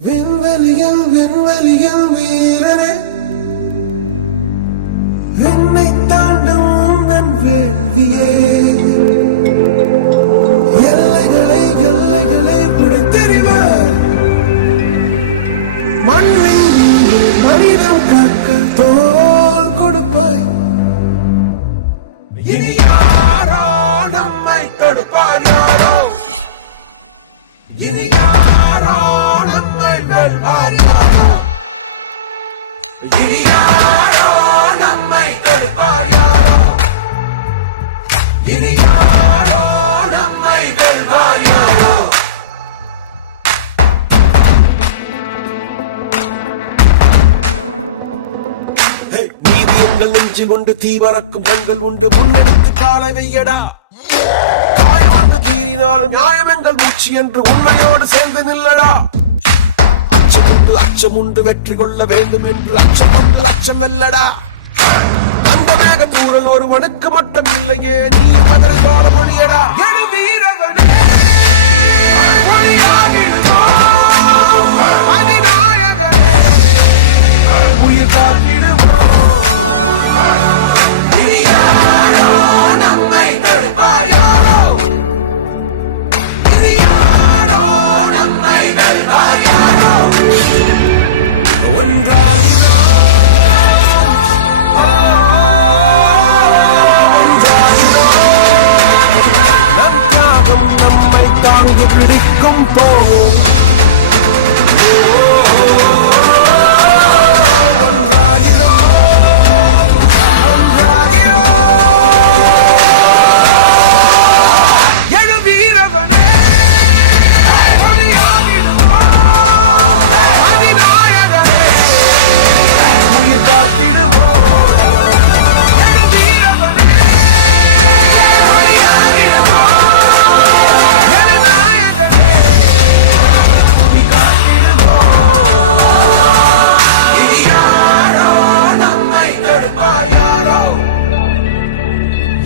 விண்வெளியில் விண்வெளியில் வீரனே, விண்ணை தாண்டும் உந்தன் வேள்வியே, எல்லைகளை எல்லைகளை பிடித்தெறிவார். மண்ணில் மனிதம் காக்க தோல் கொடுப்பாய். இனி யாரோ நம்மை தடுப்பார், யாரோ இனி யாரோ நம்மை வெல்வார், யாரோ இனி யாரோ நம்மை தடுப்பார், யாரோ இனி யாரோ நம்மை வெல்வார், யாரோ. நீதி எங்கள் நெஞ்சில் உண்டு, தீவரக்கும் கண்கள் உண்டு, முன்னெடுத்து காலை வையடா. நியாயம் எங்கள் மூச்சு என்று உண்மையோடு சேர்ந்து நில்லடா. அச்சமுண்டு அச்சமுண்டு வெற்றி கொள்ள வேண்டும் என்று அச்சம் கொண்டு அச்சம் வெல்லடா. அந்த மேக தூரல் ஒருவனுக்கு மட்டும் இல்லையே, நீ பதில் வாழ மொழியடா. உயிர் காத்திடுவோம். இனி யாரோ நம்மை தடுப்பார், யாரோ இனி யாரோ நம்மை வெல்வார், யாரோ. நம் தியாகம் நம்மை தாங்கி பிடிக்கும் போவோம்.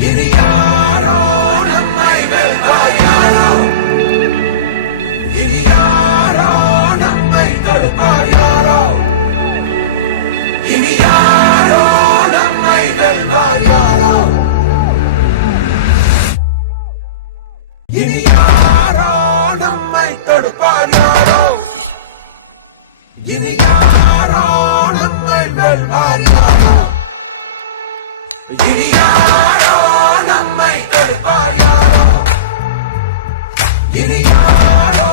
இனி யாரோ நம்மை வெல்வார், யாரோ இனி யாரோ நம்மை தடுப்பார், யாரோ இனி யாரோ நம்மை வெல்வார், யாரோ இனி யாரோ நம்மை தடுப்பார், யாரோ இனி யாரோ நம்மை வெல்வார், யாரோ இனி யாரோ நம்மை தடுப்பார், யாரோ இனி யாரோ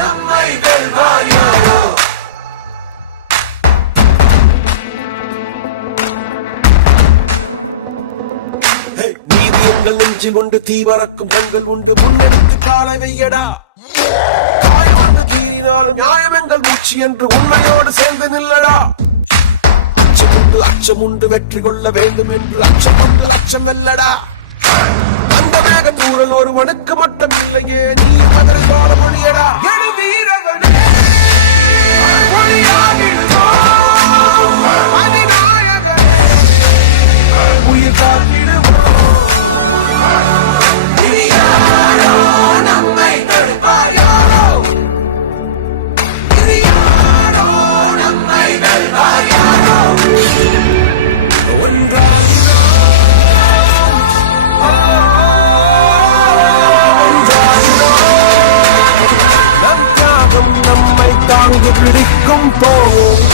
நம்மை வெல்வார், யாரோ. நீதி எங்கள் நெஞ்சில் உண்டு, தீவரக்கும் கண்கள் உண்டு, முன்னெடுத்து காலை வையடா. காயம் கீறினாலும் நியாயம் எங்கள் மூச்சு என்று உண்மையோடு சேர்ந்து நில்லடா. அச்சமுண்டு அச்சமுண்டு வெற்றி கொள்ள வேண்டும் என்று அச்சம் கொண்டு அச்சம் வெல்லடா. அந்த மேக தூரல் ஒருவனுக்கு மட்டும் இல்லையே, நீ பதில் வாழ மொழியடா. உயிர் காத்திடுவோம். இனி யாரோ நம்மை தடுப்பார், யாரோ இனி யாரோ நம்மை வெல்வார், யாரோ. நம் தியாகம் நம்மை தாங்கி பிடிக்கும் போவோம்.